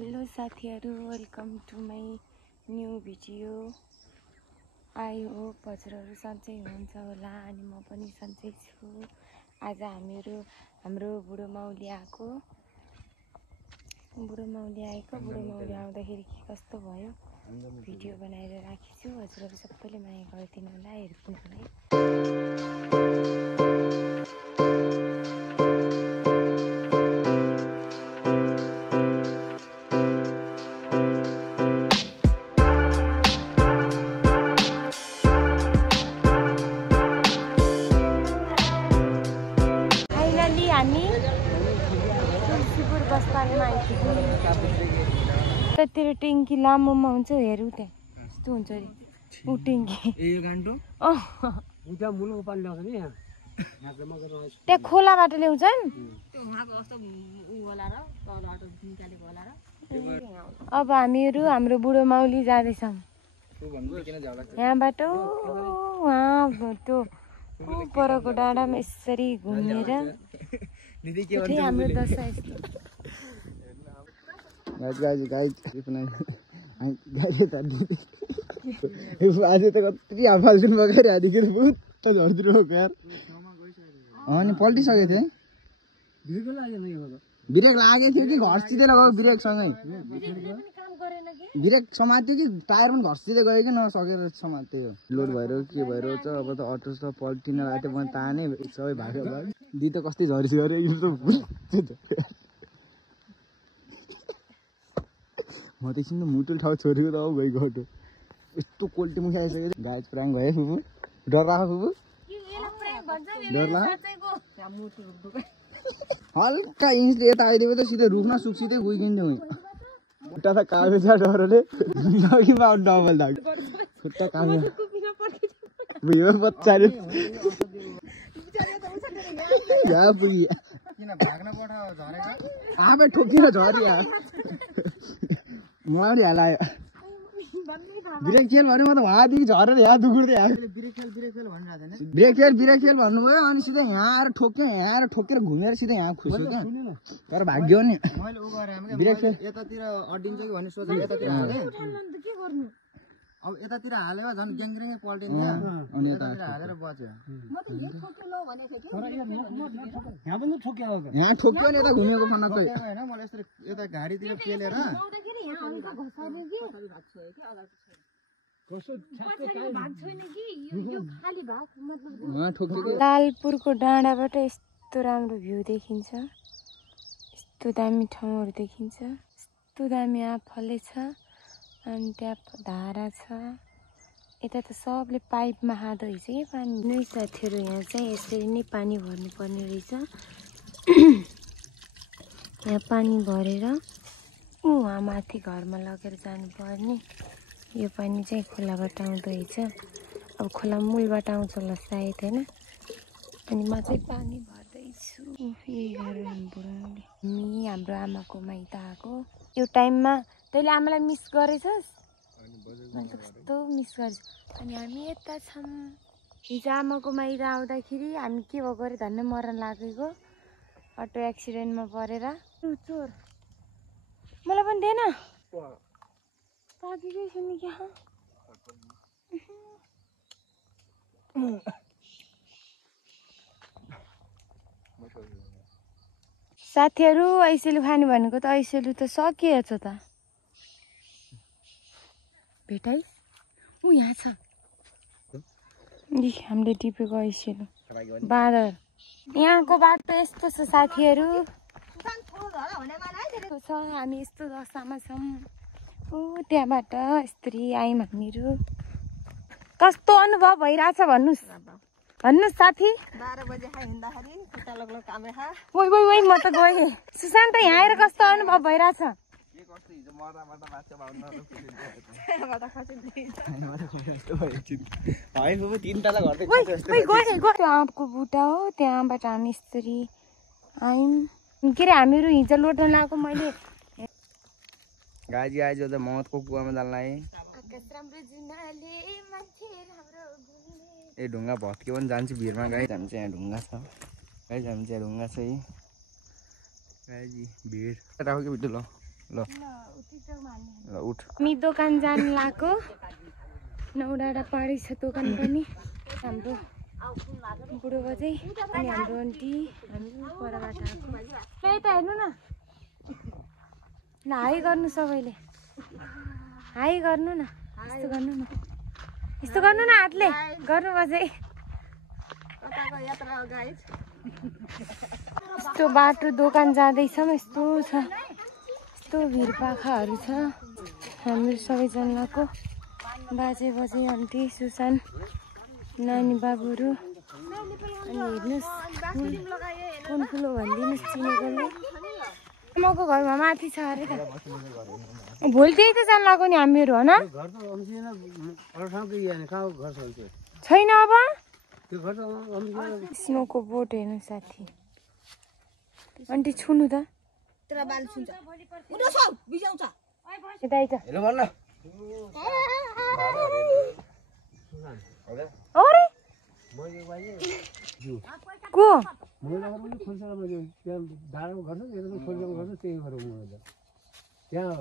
Hello साथीहरु, welcome to my new video. I hope हजुरहरु सन्चै हुनुहुन्छ होला अनि म पनि सन्चै छु। आज हाम्रो बुढो माउली आएको बुढो माउली आउँदाखेरि के कस्तो भयो भिडियो बनाएर राखेछु। हजुरहरु सबैले माया गरिदिनु होला, हेरिदिनु होला। तेरो टेङ्की लामोमा हुन्छ, हेरौ त्यहाँ यस्तो हुन्छ अरे ऊ टेङ्की। त्यहाँ खोलाबाट ल्याउँछन्। अब हामीहरू हाम्रो बुढो माउली जाँदैछौँ यहाँबाट उहाँ त्यो परको डाँडामा यसरी घुमेर हाम्रो दशा यस्तो। आज त कति हाफाल्छन् बगेर हालिकन बुट झर्दिनु यार। अनि पल्टिसकेको थिएँ, ब्रेक लागेको थियो कि घर्सिँदै लगाऊ ब्रेकसँगै ब्रेक समात्यो कि टायर पनि घर्सिँदै गयो कि नसकेर समात्यो। लोड भएर के भएर छ अब त अटो त पल्टिन लाग्यो म ताने सबै भाग्यो दि त कस्तै झरिसक्यो म त एकछिन मुटुल ठाउँ छोडेको त अब गइको अटो यस्तो कोल्टी मुखी आइसक्यो। गाइज प्राङ्क भयो फुपू, डर लाग्यो फुपू, डर लाग्यो। हल्का इन्चले यता आइदिएको त सिधै रुखमा सुक्सिँदै गइकिन्थ्यो। खुट्टा त कालो छ डरले डबल धाक खुट्टा कालो यो बच्चाले आबै ठोकिन झरिया मलाई हालायो। ब्रेक खेल भन्यो म त वहाँदेखि झरेर यहाँ दुगुर्दै आयो। ब्रेक खेल भन्नुभयो अनि सिधै यहाँ आएर ठोक्यो, यहाँ आएर ठोकेर घुमेर सिधै यहाँ खुस्यो क्या। तर भाग्यो नि ब्रेक खेल यतातिर अड्डिन्छ कि भन्ने सोचेर यतातिर हाले। अब यतातिर हालेर झन् ग्याङग्रेङै पल्टिन्छ अनि यतातिर हालेर बच्यो। यहाँ ठोक्यो नि यता घुमेको फनक्कै होइन। मलाई यस्तो यता घाडीतिर पेलेर लालपुरको डाँडाबाट यस्तो राम्रो भ्यू देखिन्छ, यस्तो दामी ठाउँहरू देखिन्छ, यस्तो दामी आफले छ अनि त्यहाँ धारा छ। यता त सबले पाइपमा खाँदो रहेछ कि पानी नै। साथीहरू यहाँ चाहिँ यसरी नै पानी भर्नुपर्ने रहेछ। यहाँ पानी भरेर उहाँ माथि घरमा लगेर जानुपर्ने। यो पानी चाहिँ खोलाबाट आउँदो रहेछ। अब खोला मूलबाट आउँछ होला सायद होइन। अनि म चाहिँ पानी भर्दैछु। यही गरेर हामी हाम्रो आमाको माइत आएको यो टाइममा। तैँले आमालाई मिस गरेछस्? मैले त कस्तो मिस गर्छु। अनि हामी यता छौँ। हिजो आमाको माइत आउँदाखेरि हामी के भएको अरे धन्न मरण लागेको अटो एक्सिडेन्टमा परेर। चोर मलाई पनि दिएन पाकेकै छ नि क्या। साथीहरू ऐसेलु खाने भनेको त ऐसेलु त सकिएछ त। भेटाइ ऊ यहाँ छ हामीले टिपेको ऐसेलु बाँदर। यहाँको बाटो यस्तो छ साथीहरू, हामी यस्तो दशामा छौँ। ऊ त्यहाँबाट यस्तरी आयौँ हामीहरू। कस्तो अनुभव भइरहेछ भन्नुहोस् साथी। 12 बजे हिँड्दाखेरि खुट्टा लग्लो कामे खा। ओइ म त गएँ। सुशान्त यहाँ आएर कस्तो अनुभव भइरहेछ? आँपको बुट्टा हो, त्यहाँबाट हामी यस्तरी आयौँ। के अरे हामीहरू हिजो लोट्न लगाएको मैले गाजी आज त मौतको कुवामा जान लाएँ। ए ढुङ्गा भत्क्यो पनि जान्छु भिरमा। गाइज हामी चाहिँ यहाँ ढुङ्गा छ, गाइज हामी चाहिँ ढुङ्गा छ है गाइजी भिड राख्यो कि भिडियो ल। ल ल उठ हामी दोकान जानु लाग्यो 9 डाँडा परेछ दोकान पनि हाम्रो बुढो बजै अनि हाम्रो आन्टी हामी परबाट आएको त्यही त हेर्नु न हाई गर्नु सबैले हाई गर्नु न यस्तो गर्नु न हातले गर्नु बजै यस्तो बाटो दोकान जाँदैछौँ यस्तो छ यस्तो भिरपाखाहरू छ हाम्रो सबैजनाको बाजे बजे आन्टी सुसान नानी बाबुहरू अनि हेर्नुहोस् कुन फुल हो भनिदिनुहोस् चिनेकोले आमाको घरमा माथि छ अरे त भोलि त्यही त जानु लाग्यो नि हामीहरू हो न छैन अब स्नोको बोट हेर्नु साथी आन्टी छुनु त दाइ त अरे को त्यहाँ